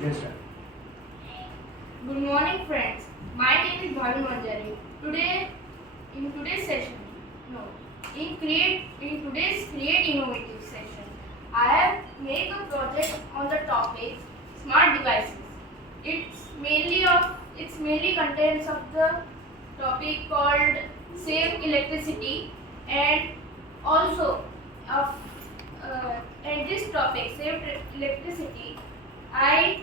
You can start. Good morning, friends. My name is Bhavin. In today's session, no, in today's Create Innovative session, I have made a project on the topic smart devices. It's mainly contains of the topic called save electricity, and also of and this topic save electricity. I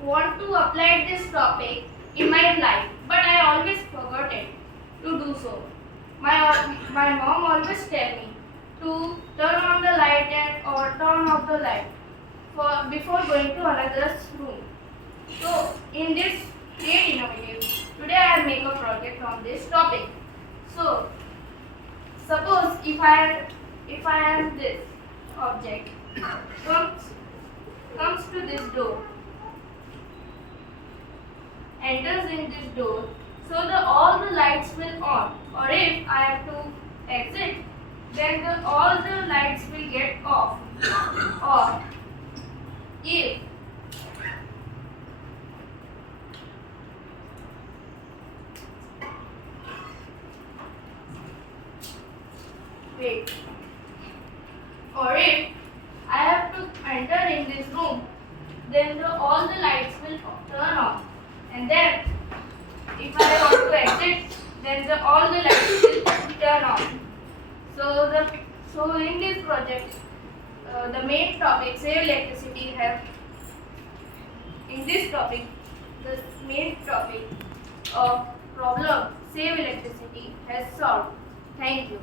want to apply this topic in my life, but I always forgot it to do so. My mom always tell me to turn on the light or turn off the light before going to another room. So in this Create Innovative, today I make a project on this topic. So suppose if I am this object comes to this door, enters in this door, so all the lights will on. Or if I have to exit, then all the lights will get off. Or if wait, or if I have to enter in this room, then all the lights will turn on. And then if I want to exit, then all the lights will turn on. So in this project, the main topic save electricity have in this topic the main topic of problem save electricity has solved. Thank you.